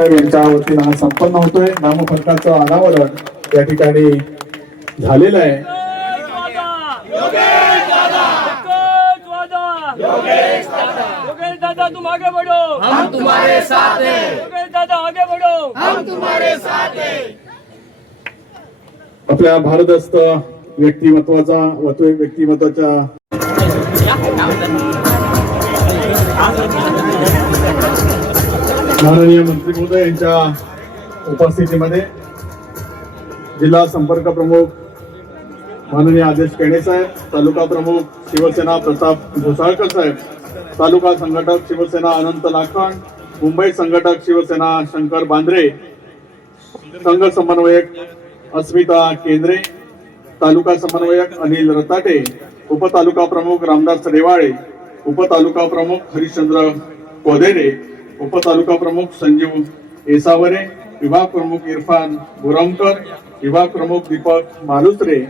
साहेब यांच्या वतीने हा संपन्न होतोय। नामफलकाचं अनावरण या ठिकाणी झालेलं आहे। योगेश दादा तुम आगे बढ़ो, हम तुम्हारे साथ हैं। योगेश दादा आगे बढ़ो, हम तुम्हारे साथ हैं। आपल्या भारदस्त व्यक्तिमत्वाच्या माननीय मंत्री महोदय यांच्या उपस्थितीमध्ये जिल्हा संपर्क प्रमुख माननीय आदेश केणे साहेब, तालुका प्रमुख शिवसेना प्रताप घोसाळकर साहेब, तालुका संघटक शिवसेना अनंत लाखन, मुंबई संघटक शिवसेना शंकर बांद्रे, संघ समन्वयक अस्मिता केंद्रे, तालुका समन्वयक अनिल रताटे, उपतालुका प्रमुख रामदास रेवाळे, उपतालुका प्रमुख हरिश्चंद्र कोदेरे, उपतालुका प्रमुख संजीव एसावरे, विभाग प्रमुख इरफान गुरमकर, विभाग प्रमुख दीपक मालुसरे,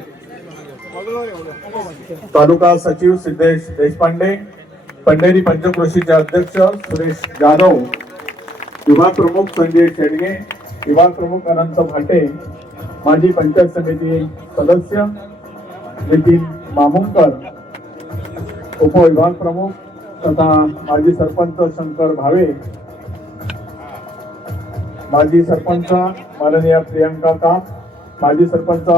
तालुका सचिव सिद्धेश देशपांडे, पंढेरी पंचक्रोशीचे अध्यक्ष सुरेश जाधव, विभाग प्रमुख संजय शेडगे, विभाग प्रमुख अनंत भाटे, माजी पंचायत समिती सदस्य नितीन मामुंकर, उपविभाग प्रमुख तथा माजी सरपंच शंकर भावे, माजी सरपंच माननीय प्रियंका काप, माजी सरपंच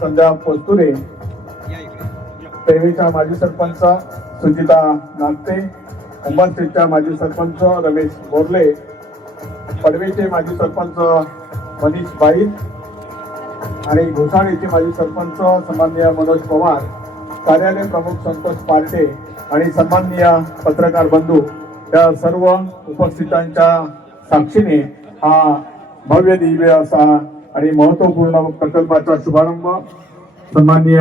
संध्या पोस्तुरे, पेवेच्या माजी सरपंच सुजिता नागते, उंबरखेडच्या माजी सरपंच रमेश बोरले, पडवेचे माजी सरपंच मनीष बाईत आणि घोसाळीचे माजी सरपंच सन्माननीय मनोज पवार, कार्यालय प्रमुख संतोष पार्टे आणि सन्माननीय पत्रकार बंधू या सर्व उपस्थितांच्या साक्षीने हा भव्य दिव्य असा आणि महत्वपूर्ण प्रकल्पाचा शुभारंभ सन्माननीय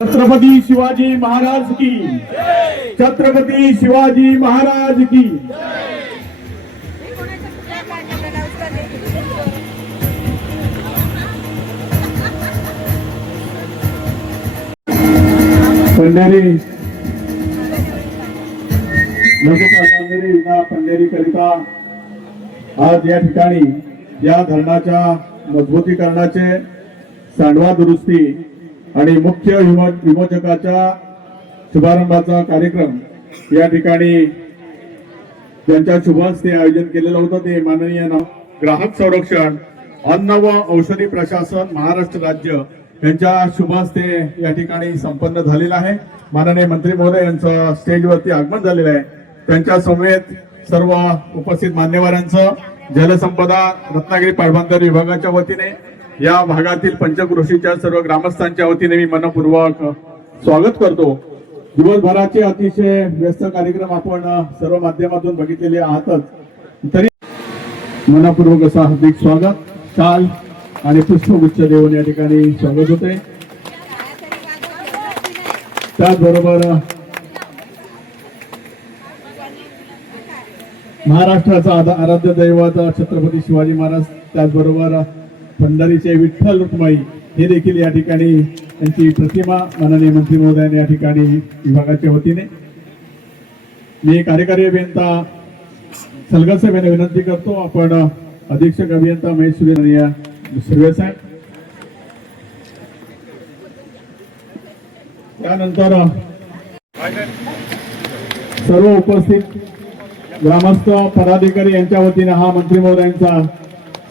छत्रपती शिवाजी महाराज की, छत्रपती शिवाजी महाराज की। पंढेरी पंढेरी करिता आज या ठिकाणी या धरणाच्या मजबूतीकरणाचे सांडवा दुरुस्ती आणि मुख्य विमोचकाच्या शुभारंभाचा कार्यक्रम या ठिकाणी ज्यांच्या शुभ हस्ते आयोजन केलेलं होतं ते माननीय ग्राहक संरक्षण अन्न व औषधी प्रशासन महाराष्ट्र राज्य यांच्या शुभ हस्ते या ठिकाणी संपन्न झालेला आहे। माननीय मंत्री महोदय यांचं स्टेजवरती आगमन झालेलं आहे। त्यांच्या समेत सर्व उपस्थित मान्यवरांचं जलसंपदा रत्नागिरी पाटबंधारे विभागाच्या वतीने या भागातील पंचक्रोशीच्या सर्व ग्रामस्थांच्या वतीने मी मनपूर्वक स्वागत करतो। दिवसभराचे अतिशय व्यस्त कार्यक्रम आपण सर्व माध्यमातून बघितलेले आहातच, तरी मनपूर्वक असं हार्दिक स्वागत, शाल आणि पुष्पगुच्छ देऊन या ठिकाणी स्वागत होते। त्याचबरोबर महाराष्ट्राचा आराध्य दैवत छत्रपती शिवाजी महाराज, त्याचबरोबर पंढरीचे विठ्ठल रुक्माई हे देखील या ठिकाणी त्यांची प्रतिमा माननीय मंत्री महोदयांनी या ठिकाणी विभागाच्या वतीने मी कार्यकारी अभियंता सलगर साहेब यांना विनंती करतो, आपण अधीक्षक अभियंता महेश सुर्वे साहेब, त्यानंतर सर्व उपस्थित ग्रामस्थ पदाधिकारी यांच्या वतीने हा मंत्री महोदयांचा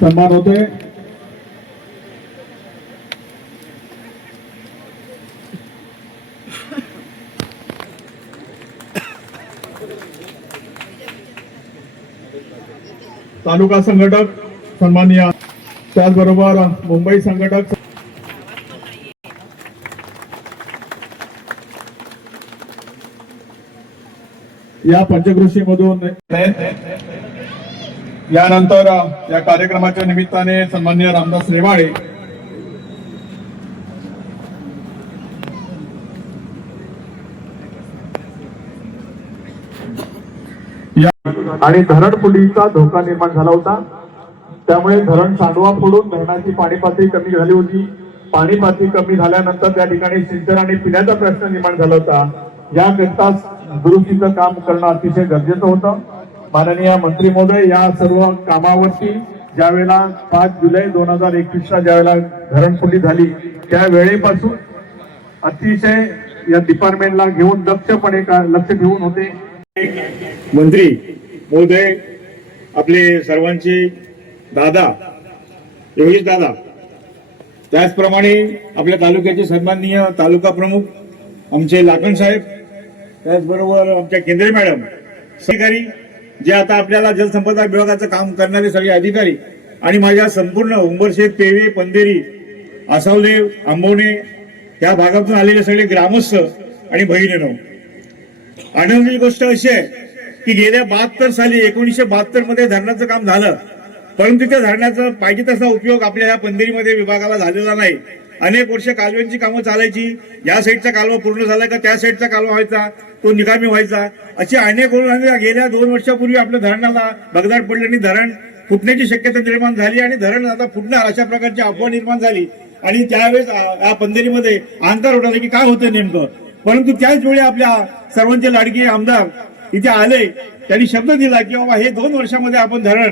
सन्मान होतोय। तालुका संघटक सन्माननीय, त्याचबरोबर मुंबई संघटक या पंचक्रोशी मधून, यानंतर या कार्यक्रमाच्या निमित्ताने सन्माननीय रामदास रेवाळे आणि धरण फुटीचा धोका निर्माण झाला होता. त्यामुळे धरण सांडवा फोडून धरणाची पाणी पातळी कमी झाली होती. पाणी पातळी कमी झाल्यानंतर त्या ठिकाणी सिंचन आणि पिण्याचा प्रश्न निर्माण झाला होता. याकरिता दुरुस्तीचं काम करणं अतिशय गरजेचं होतं. माननीय मंत्री महोदय, या सर्व कामावरती ज्यावेळेला 5 जुलै 2021ला ज्यावेळेला धरणफुटी झाली त्या वेळेपासून अतिशय या डिपार्टमेंटला घेऊन लक्ष ठेवून होते. मंत्री महोदय, आपले सर्वांचे दादा योगेश दादा, त्याचप्रमाणे आपल्या तालुक्याचे सन्माननीय तालुका प्रमुख आमचे लाखन साहेब, त्याचबरोबर आमच्या केंद्रे मॅडम, अधिकारी जे आता आपल्याला जलसंपदा विभागाचं काम करणारे सगळे अधिकारी आणि माझ्या संपूर्ण उंबरशेत, पेवे, पंधेरी, आसावले, आंबवणे या भागातून आलेले सगळे ग्रामस्थ आणि भगिनींनो, आनंदाची गोष्ट अशी आहे की गेल्या 72 साली 1972 मध्ये धरणाचं काम झालं, परंतु त्या धरणाचा पाहिजे तसा उपयोग आपल्या या पंधेरीमध्ये विभागाला झालेला नाही. अनेक वर्ष कालव्यांची कामं चालायची, या साईडचा कालवा पूर्ण झाला का त्या साईडचा कालवा व्हायचा, तो निकामी व्हायचा, अशी अनेक गेल्या 2 वर्षापूर्वी आपल्या धरणाला भगदाड पडल्याने धरण फुटण्याची शक्यता निर्माण झाली आणि धरण आता फुटणार अशा प्रकारची अफवा निर्माण झाली. आणि त्यावेळेस या पंधेरीमध्ये अंतर उडालं की काय होतं नेमकं. परंतु त्याच वेळी आपल्या सर्वांचे लाडके आमदार इथे आले, त्यांनी शब्द दिला की बाबा हे 2 वर्षामध्ये आपण धरण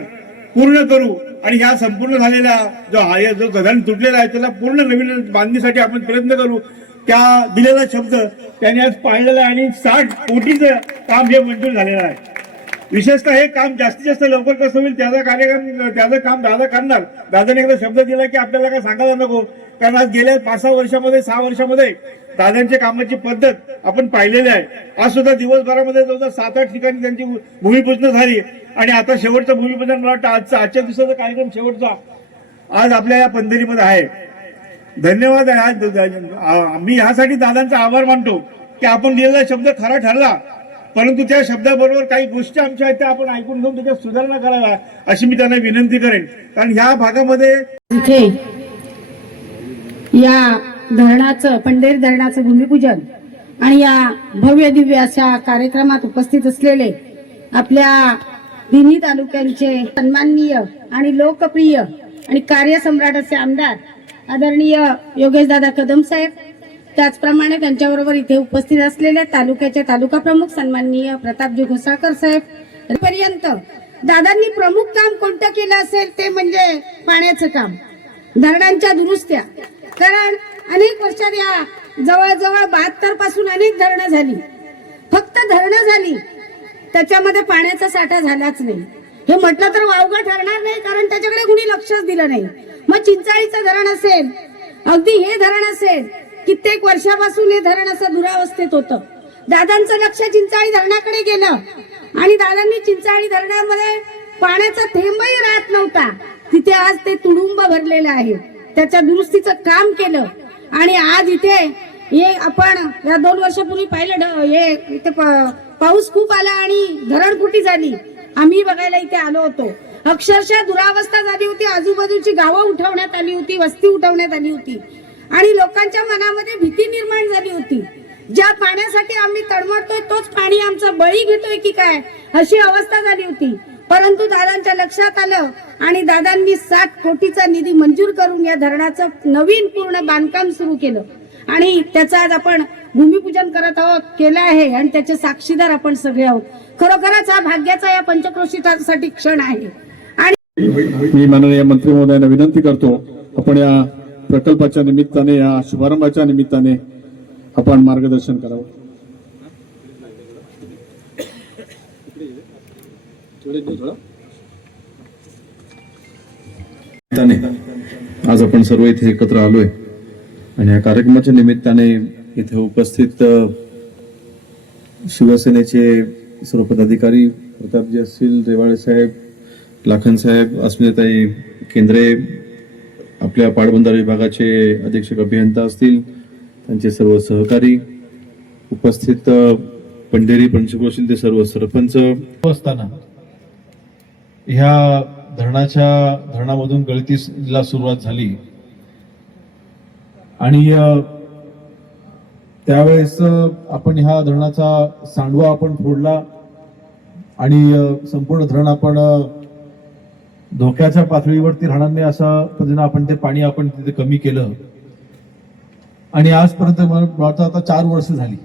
पूर्ण करू आणि ह्या संपूर्ण झालेल्या जो धरण तुटलेला आहे त्याला पूर्ण नवीन बांधणीसाठी आपण प्रयत्न करू. त्या दिलेला शब्द त्यांनी आज पाळलेला आहे आणि 60 कोटीचं काम हे मंजूर झालेलं आहे. विशेषतः हे काम जास्तीत जास्त लवकर कसं होईल त्याचं काम दादा करणार. दादाने एकदा शब्द दिला की आपल्याला काय सांगायला नको, कारण आज गेल्या 5-6 वर्षामध्ये 6 वर्षामध्ये दादांच्या कामाची पद्धत आपण पाहिलेली आहे. आज सुद्धा दिवसभरामध्ये जवळजवळ 7-8 ठिकाणी त्यांची भूमिपूजन झाली आणि आता शेवटचं भूमिपूजन मला वाटतं आजच्या दिवसाचा कार्यक्रम शेवटचा आज आपल्या या पंधेरीमध्ये आहे. धन्यवाद. मी यासाठी दादांचा आभार मानतो की आपण दिलेला शब्द खरा ठरला, परंतु त्या शब्दाबरोबर काही गोष्टी आमच्या आहेत त्या आपण ऐकून घेऊन त्याच्यात सुधारणा करायला अशी मी त्यांना विनंती करेन. कारण ह्या भागामध्ये इथे या धरणाचं पंढेर धरणाचं भूमिपूजन आणि या भव्य दिव्य अशा कार्यक्रमात उपस्थित असलेले आपल्या तिन्ही तालुक्यांचे सन्माननीय आणि लोकप्रिय आणि कार्यसम्राट असे आमदार आदरणीय योगेश दादा कदम साहेब, त्याचप्रमाणे त्यांच्याबरोबर इथे उपस्थित असलेले तालुक्याचे तालुका प्रमुख सन्माननीय प्रतापजी घोसाळकर साहेब पर्यंत दादांनी प्रमुख काम कोणतं केलं असेल ते म्हणजे पाण्याचं काम, धरणांच्या दुरुस्त्या. कारण अनेक वर्षात या जवळजवळ 72 पासून अनेक धरणं झाली, फक्त धरणं झाली त्याच्यामध्ये पाण्याचा साठा झालाच नाही. हे म्हटलं तर वावगं ठरणार नाही, कारण त्याच्याकडे कुणी लक्षच दिलं नाही. मग चिंचाळीचं धरण असेल, अगदी हे धरण असेल, कित्येक वर्षापासून हे धरण असं दुरावस्थेत होतं. दादांचं लक्ष चिंचाळी धरणाकडे गेलं आणि दादांनी चिंचाळी धरणामध्ये पाण्याचा थेंबही राहत नव्हता, तिथे आज ते तुडुंब भरलेलं आहे. त्याच्या दुरुस्तीचं काम केलं आणि आज इथे हे आपण या 2 वर्षापूर्वी पाहिलं, हे इथे पाऊस खूप आला आणि धरणफुटी झाली. आम्ही बघायला इथे आलो होतो. अक्षरशः दुरावस्था झाली होती, आजूबाजूची गावं उठवण्यात आली होती, वस्ती उठवण्यात आली होती आणि लोकांच्या मनामध्ये भीती निर्माण झाली होती. ज्या पाण्यासाठी आम्ही तडमडतोय तोच पाणी आमचा बळी घेतोय की काय अशी अवस्था झाली होती. परंतु दादांच्या लक्षात आलं आणि दादांनी 60 कोटीचा निधी मंजूर करून या धरणाचं नवीन पूर्ण बांधकाम सुरू केलं आणि त्याचं आज आपण भूमिपूजन करत आहोत, केलं आहे आणि त्याचे साक्षीदार आपण सगळे आहोत. खरोखरच हा भाग्याचा या पंचक्रोशीसाठी क्षण आहे. आणि मी माननीय मंत्री महोदयांना विनंती करतो, आपण या प्रकल्पाच्या निमित्ताने, या शुभारंभाच्या निमित्ताने आपण मार्गदर्शन करावं. आज आपण सर्व इथे एकत्र आलोय आणि या कार्यक्रमाच्या निमित्ताने इथे उपस्थित शिवसेनेचे सर्व पदाधिकारी, प्रतापजी असतील, रेवाळे साहेब, लाखन साहेब, अस्मिताताई केंद्रे, आपल्या पाटबंधारे विभागाचे अधीक्षक अभियंता असतील, त्यांचे सर्व सहकारी, उपस्थित पंढेरी पंचक्रोशीतील ते सर्व सरपंच असताना ह्या धरणामधून गळतीला सुरुवात झाली आणि त्यावेळेस आपण ह्या धरणाचा सांडवा आपण फोडला आणि संपूर्ण धरण आपण धोक्याच्या पातळीवरती राहणार नाही अशा पद्धतीने आपण ते पाणी आपण तिथे कमी केलं. आणि आजपर्यंत मला वाटतं आता 4 वर्ष झाली.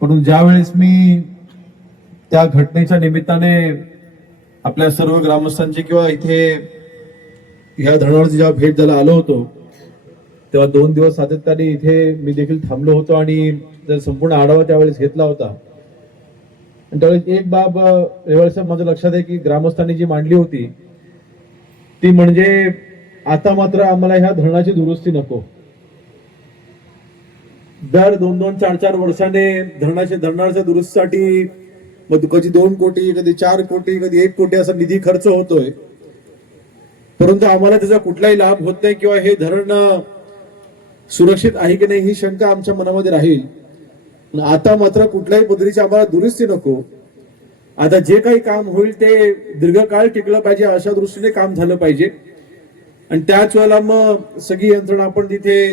पण ज्या वेळेस मी त्या घटनेच्या निमित्ताने आपल्या सर्व ग्रामस्थांची किंवा इथे ह्या धरणावरती जेव्हा भेट द्यायला आलो होतो तेव्हा 2 दिवस सातत्याने इथे मी देखील थांबलो होतो आणि संपूर्ण आढावा त्यावेळेस घेतला होता. आणि त्यावेळेस एक बाब रेवाळे माझ्या लक्षात आहे की ग्रामस्थांनी जी मांडली होती ती म्हणजे आता मात्र आम्हाला ह्या धरणाची दुरुस्ती नको. दर 2-2, 4-4 वर्षाने धरणाच्या दुरुस्तीसाठी मग कधी 2 कोटी, कधी 4 कोटी, कधी 1 कोटी असा निधी खर्च होतोय. परंतु आम्हाला त्याचा कुठलाही लाभ होत नाही किंवा हे धरण सुरक्षित आहे की नाही ही शंका आमच्या मनामध्ये राहील. आता मात्र कुठल्याही पद्धतीची आम्हाला दुरुस्ती नको. आता जे काही काम होईल ते दीर्घकाळ टिकलं पाहिजे अशा दृष्टीने काम झालं पाहिजे. आणि त्याच वेळेला मग सगळी यंत्रणा आपण तिथे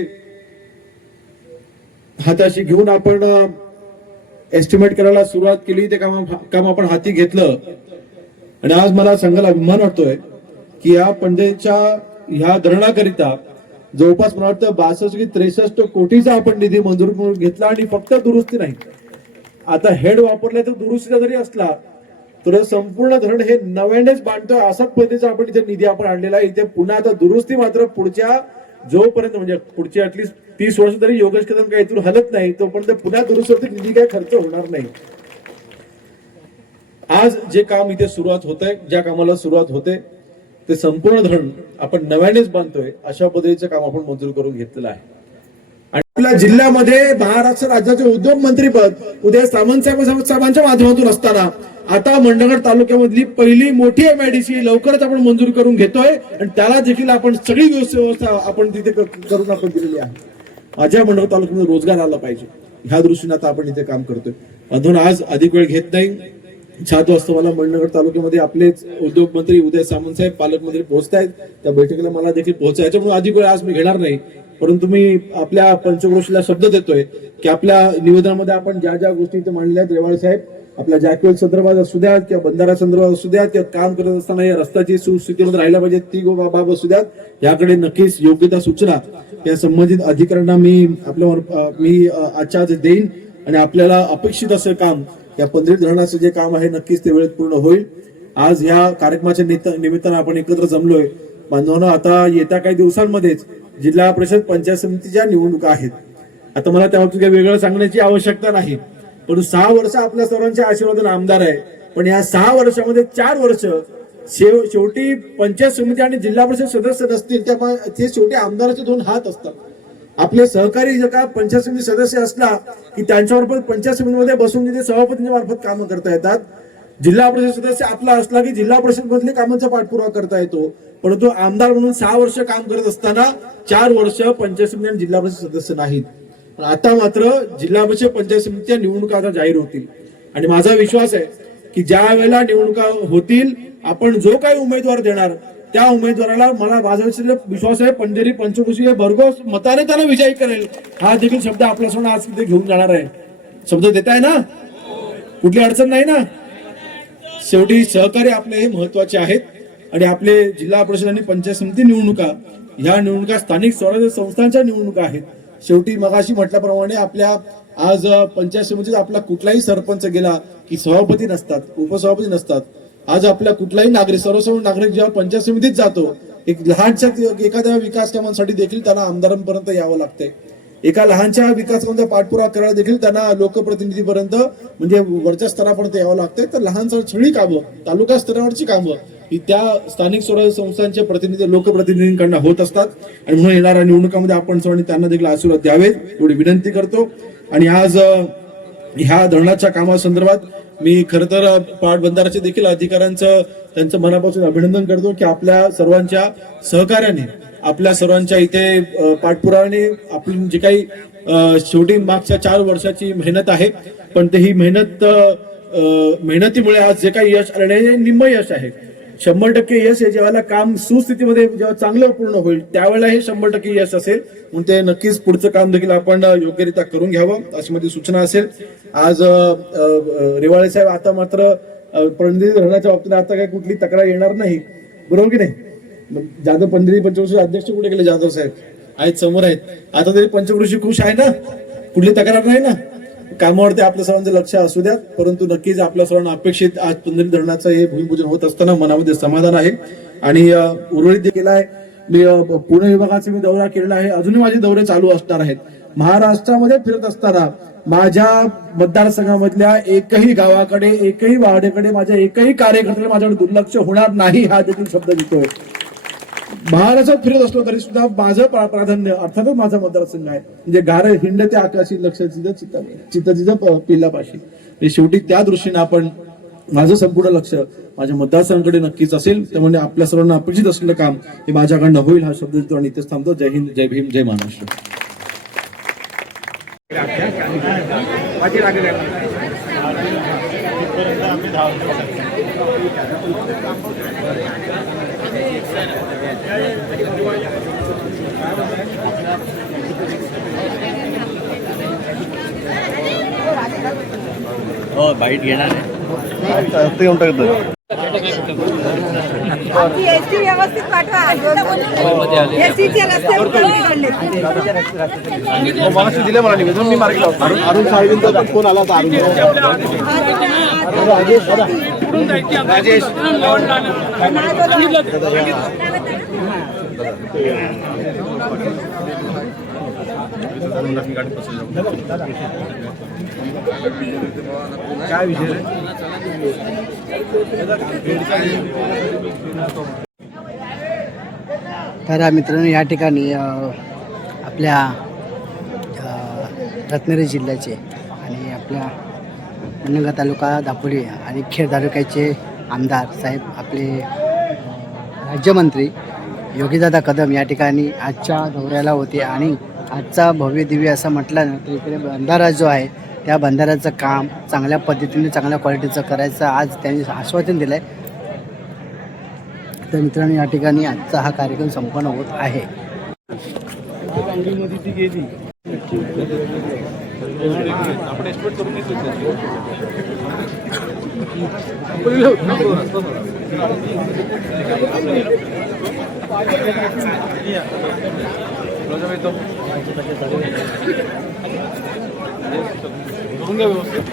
हाताशी घेऊन आपण एस्टिमेट करायला सुरुवात केली. ते काम आपण हाती घेतलं. आणि आज मला सांगायला अभिमान वाटतोय की या पंचायतच्या ह्या धरणाकरिता जवळपास मला वाटतं 62 की 63 कोटीचा आपण निधी मंजूर करून घेतला. आणि फक्त दुरुस्ती नाही, आता हेड वापरला तर दुरुस्तीचा जरी असला तर संपूर्ण धरण हे नव्यानेच बांधतोय असाच पद्धतीचा आपण इथे निधी आपण आणलेला आहे. इथे पुन्हा आता दुरुस्ती मात्र पुढच्या जोपर्यंत म्हणजे पुढच्या ऍटलीस्ट 30 वर्ष तरी योगेश कदम काही इथून हलत नाही तोपर्यंत पुन्हा दुरुस्तीवरती निधी काही खर्च होणार नाही. आज जे काम इथे सुरुवात होत आहे, ज्या कामाला सुरुवात होते ते संपूर्ण धरण आपण नव्यानेच बांधतोय अशा पद्धतीचं काम आपण मंजूर करून घेतलेलं आहे. आणि आपल्या जिल्ह्यामध्ये महाराष्ट्र राज्याचे उद्योग मंत्रीपद उदय सामंत साहेबांच्या माध्यमातून असताना आता मंडणगड तालुक्यामधली पहिली मोठी MIDC लवकरच आपण मंजूर करून घेतोय. आणि त्याला देखील आपण सगळी व्यवस्था आपण तिथे करून आपण दिलेली आहे. माझ्या मंडणगड तालुक्यामध्ये रोजगार आला पाहिजे ह्या दृष्टीने आता आपण इथे काम करतोय. अजून आज अधिक वेळ घेत नाही. 7 वाजता मला मंडणगड तालुक्यामध्ये आपलेच उद्योग मंत्री उदय सामंत साहेब पालकमंत्री पोहोचतायत. त्या बैठकीला मला देखील पोहोचायचं म्हणून अधिक वेळ आज मी घेणार नाही. परंतु मी आपल्या पंचक्रोशीला शब्द देतोय की आपल्या निवेदनामध्ये आपण ज्या ज्या गोष्टी इथे मांडल्या आहेत रेवाळे साहेब आपल्या जॅकवेल संदर्भात असू द्यात किंवा बंधारा संदर्भात असू द्यात किंवा काम करत असताना या रस्त्याची सुस्थितीमध्ये राहिला पाहिजे ती बाब असू द्यात याकडे नक्कीच योग्य त्या सूचना या संबंधित अधिकाऱ्यांना मी आजच्या आज देईन. आणि आपल्याला अपेक्षित असं काम या पंधरीत धरणाचं जे काम आहे नक्कीच ते वेळेत पूर्ण होईल. आज या कार्यक्रमाच्या निमित्तानं आपण एकत्र जमलोय. बांधवांनो, आता येत्या काही दिवसांमध्येच जिल्हा परिषद पंचायत समितीच्या निवडणुका आहेत. आता मला त्याबाबतीत काही वेगळं सांगण्याची आवश्यकता नाही. पण 6 वर्ष आपल्या सर्वांच्या आशीर्वादाने आमदार आहे. पण या 6 वर्षामध्ये 4 वर्ष शेवटी पंचायत समिती आणि जिल्हा परिषद सदस्य नसतील तेव्हा ते शेवटी आमदाराचे 2 हात असतात. आपले सहकारी जर का पंचायत समिती सदस्य असला की त्यांच्यावर पंचायत समितीमध्ये बसून तिथे सभापतींच्या मार्फत कामं करता येतात. जिल्हा परिषद सदस्य आपला असला की जिल्हा परिषद मधले कामांचा पाठपुरावा करता येतो. परंतु आमदार म्हणून 6 वर्ष काम करत असताना 4 वर्ष पंचायत समिती आणि जिल्हा परिषद सदस्य नाहीत. आता मात्र जिल्हा परिषद पंचायत समितीच्या निवडणुका आता जाहीर होतील. आणि माझा विश्वास आहे की ज्या वेळेला निवडणुका होतील आपण जो काही उमेदवार देणार त्या उमेदवाराला माझा विश्वास आहे पंढरी पंचक्रोशी हे भरघोस मताने त्याला विजयी करेल. हा देखील शब्द आपल्यासमोर आज तिथे घेऊन जाणार आहे. शब्द देताय ना? कुठली अडचण नाही ना? शेवटी सहकार्य आपले हे महत्वाचे आहेत. आणि आपले जिल्हा परिषद आणि पंचायत समिती निवडणुका ह्या निवडणुका स्थानिक स्वराज्य संस्थांच्या निवडणुका आहेत. शेवटी मगाशी म्हटल्याप्रमाणे आपल्या आज पंचायत समितीत आपला कुठलाही सरपंच गेला की सभापती नसतात, उपसभापती नसतात. आज आपल्या कुठलाही नागरिक सर्वसामान्य नागरिक जेव्हा पंचायत समितीत जातो एक लहानशा एखाद्या विकास कामांसाठी देखील त्यांना आमदारांपर्यंत यावं लागतंय. एका लहानशा विकास कामांचा पाठपुरावा करायला देखील त्यांना लोकप्रतिनिधीपर्यंत म्हणजे वरच्या स्तरापर्यंत यावं लागतंय. तर लहान सगळी कामं तालुका स्तरावरची कामं ही त्या स्थानिक स्वराज्य संस्थांचे प्रतिनिधी लोकप्रतिनिधींकडून होत असतात. आणि म्हणून येणाऱ्या निवडणुकामध्ये आपण सर्वांनी त्यांना देखील आशीर्वाद द्यावेत एवढी विनंती करतो. आणि आज ह्या धरणाच्या कामासंदर्भात मी खरं तर पाटबंधाराचे देखील अधिकाऱ्यांचं त्यांचं मनापासून अभिनंदन करतो की आपल्या सर्वांच्या सहकार्याने आपल्या सर्वांच्या इथे पाठपुरावाने आपली जे काही शेवटी मागच्या 4 वर्षाची मेहनत आहे पण ते ही मेहनतीमुळे आज जे काही यश आले निम्म यश आहे. 100% यश आहे. ज्यावेळेला काम सुस्थितीमध्ये जेव्हा चांगलं पूर्ण होईल त्यावेळेला हे 100% यश असेल. म्हणून ते नक्कीच पुढचं काम देखील आपण योग्यरित्या करून घ्यावं अशी माझी सूचना असेल. आज रेवाळे साहेब आता मात्र पंढरी धरणाच्या बाबतीत आता काही कुठली तक्रार येणार नाही, बरोबर की नाही? जाधव पंढरी पंचकृषी अध्यक्ष कुठे गेले? जाधव साहेब आहेत, समोर आहेत. आता तरी पंचकृषी खुश आहे ना? कुठली तक्रार नाही ना? कामावरती आपल्या सर्वांचं लक्ष असू द्या. परंतु नक्कीच आपल्या सर्वांना अपेक्षित आज पंढरी धरणाचं हे भूमिपूजन होत असताना मनामध्ये समाधान आहे. आणि उर्वरित देखील आहे. मी पुणे विभागाचा मी दौरा केलेला आहे, अजूनही माझे दौरे चालू असणार आहेत. महाराष्ट्रामध्ये फिरत असताना माझ्या मतदारसंघामधल्या एकही गावाकडे, एकही वाड्याकडे, माझ्या एकही कार्यकर्त्याला माझ्याकडे दुर्लक्ष होणार नाही हा देखील शब्द देतोय. महाराष्ट्रात फिरत असलो तरी सुद्धा माझं प्राधान्य अर्थातच माझा मतदारसंघ आहे. म्हणजे गार हिंड ते आकाशी लक्ष चित्त पिल्लापाशी. शेवटी त्या दृष्टीने आपण माझं संपूर्ण लक्ष माझ्या मतदारसंघाकडे नक्कीच असेल. त्यामुळे आपल्या सर्वांना अपेक्षित असलेलं काम हे माझ्याकडनं होईल हा शब्द देतो आणि इथेच थांबतो. जय हिंद, जय भीम, जय महाराष्ट्र. हो बाईट घेणार एसटी व्यवस्थित पाठवा. एसटीचे रस्ते उघडले. दिले मला निवेदन, मी मार्गी लावतो. अरुण साहेबांचा फोन आला होता. राजेश काय विषय तर मित्रांनो या ठिकाणी आपल्या रत्नागिरी जिल्ह्याचे आणि आपल्या मंडणगड तालुका दापोली आणि खेड तालुक्याचे आमदार साहेब आपले राज्यमंत्री योगीदादा कदम या ठिकाणी आजच्या दौऱ्याला होते. आणि आजचा भव्य दिव्य असं म्हटलं ना तर इकडे बंधारा जो आहे त्या बंधाऱ्याचं काम चांगल्या पद्धतीने चांगल्या क्वालिटीचं करायचं आज त्यांनी आश्वासन दिलं आहे. तर मित्रांनो या ठिकाणी आजचा हा कार्यक्रम संपन्न होत आहे. व्यवस्थित